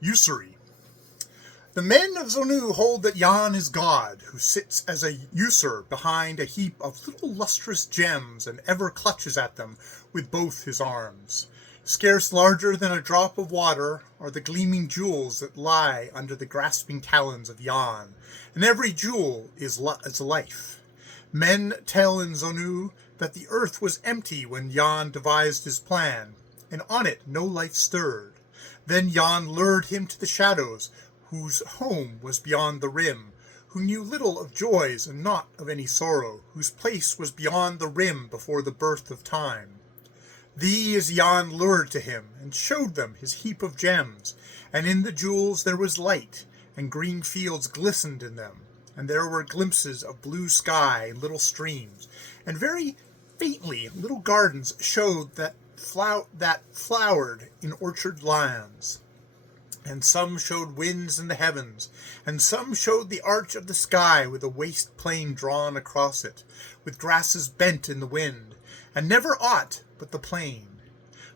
Usury. The men of Zonu hold that Yan is God, who sits as a usurer behind a heap of little lustrous gems and ever clutches at them with both his arms. Scarce larger than a drop of water are the gleaming jewels that lie under the grasping talons of Yan, and every jewel is life. Men tell in Zonu that the earth was empty when Yan devised his plan, and on it no life stirred. Then Yan lured him to the shadows, whose home was beyond the rim, who knew little of joys and naught of any sorrow, whose place was beyond the rim before the birth of time. These Yan lured to him, and showed them his heap of gems, and in the jewels there was light, and green fields glistened in them, and there were glimpses of blue sky and little streams, and very faintly little gardens showed that flowered in orchard lands. And some showed winds in the heavens, and some showed the arch of the sky with a waste plain drawn across it, with grasses bent in the wind, and never aught but the plain.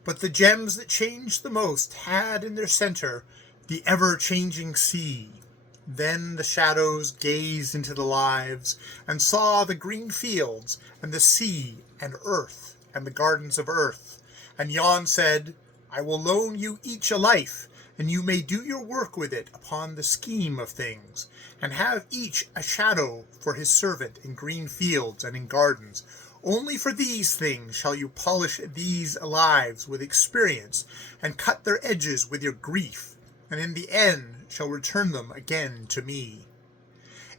But the gems that changed the most had in their centre the ever-changing sea. Then the shadows gazed into the lives, and saw the green fields, and the sea, and earth, and the gardens of earth. And Yan said, I will loan you each a life, and you may do your work with it upon the scheme of things, and have each a shadow for his servant in green fields and in gardens. Only for these things shall you polish these lives with experience, and cut their edges with your grief, and in the end shall return them again to me.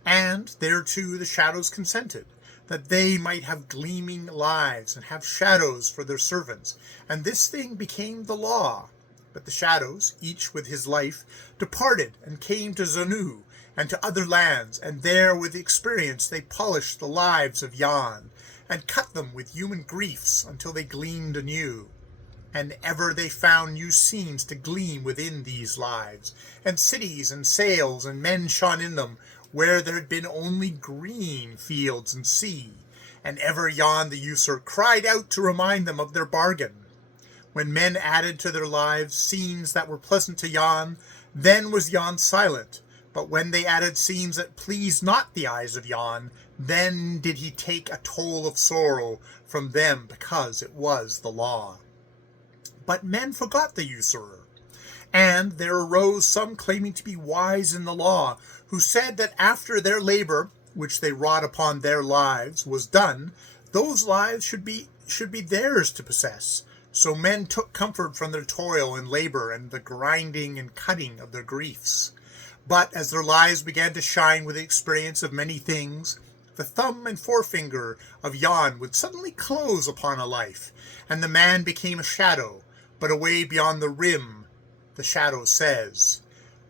And thereto the shadows consented, that they might have gleaming lives, and have shadows for their servants, and this thing became the law. But the shadows, each with his life, departed and came to Zonu and to other lands, and there with experience they polished the lives of Yan, and cut them with human griefs until they gleamed anew. And ever they found new scenes to gleam within these lives, and cities and sails and men shone in them, where there had been only green fields and sea. And ever Yan the usurer cried out to remind them of their bargain. When men added to their lives scenes that were pleasant to Yan, then was Yan silent. But when they added scenes that pleased not the eyes of Yan, then did he take a toll of sorrow from them, because it was the law. But men forgot the usurer, and there arose some claiming to be wise in the law, who said that after their labor, which they wrought upon their lives, was done, those lives should be theirs to possess. So men took comfort from their toil and labor and the grinding and cutting of their griefs. But as their lives began to shine with the experience of many things, the thumb and forefinger of Yan would suddenly close upon a life, and the man became a shadow, but away beyond the rim, the shadow says,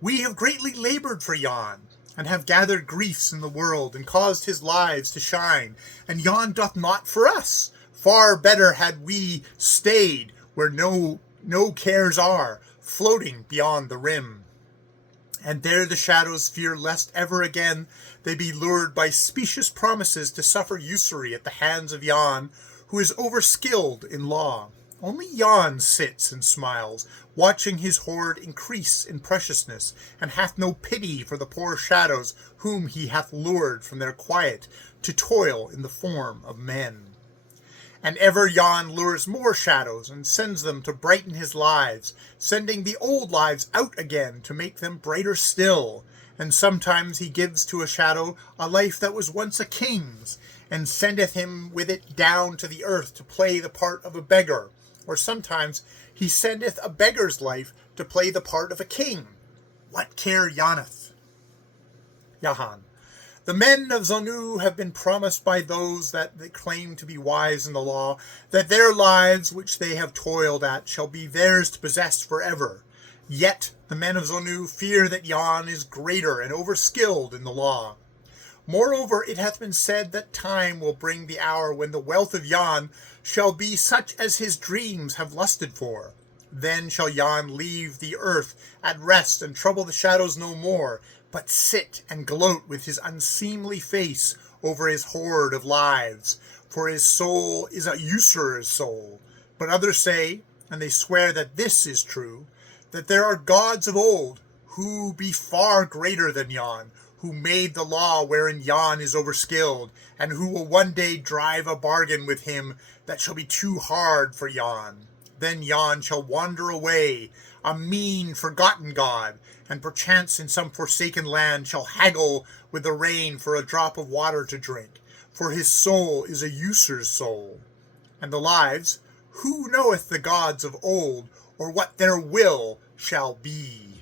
We have greatly labored for Yan, and have gathered griefs in the world, and caused his lives to shine, and Yan doth naught for us. Far better had we stayed where no cares are, floating beyond the rim. And there the shadows fear lest ever again they be lured by specious promises to suffer usury at the hands of Yan, who is overskilled in law. Only Yan sits and smiles, watching his hoard increase in preciousness, and hath no pity for the poor shadows whom he hath lured from their quiet to toil in the form of men. And ever Yan lures more shadows, and sends them to brighten his lives, sending the old lives out again to make them brighter still. And sometimes he gives to a shadow a life that was once a king's, and sendeth him with it down to the earth to play the part of a beggar. Or sometimes he sendeth a beggar's life to play the part of a king. What care Yaneth? Yahan. The men of Zonu have been promised by those that they claim to be wise in the law, that their lives which they have toiled at shall be theirs to possess forever. Yet the men of Zonu fear that Yan is greater and overskilled in the law. Moreover, it hath been said that time will bring the hour when the wealth of Yan shall be such as his dreams have lusted for. Then shall Yan leave the earth at rest and trouble the shadows no more, but sit and gloat with his unseemly face over his hoard of lives, for his soul is a usurer's soul. But others say, and they swear that this is true, that there are gods of old who be far greater than Yon, who made the law wherein Yon is overskilled, and who will one day drive a bargain with him that shall be too hard for Yon. Then Yon shall wander away, a mean, forgotten god, and perchance in some forsaken land shall haggle with the rain for a drop of water to drink, for his soul is a usur's soul. And the lives, who knoweth the gods of old, or what their will shall be?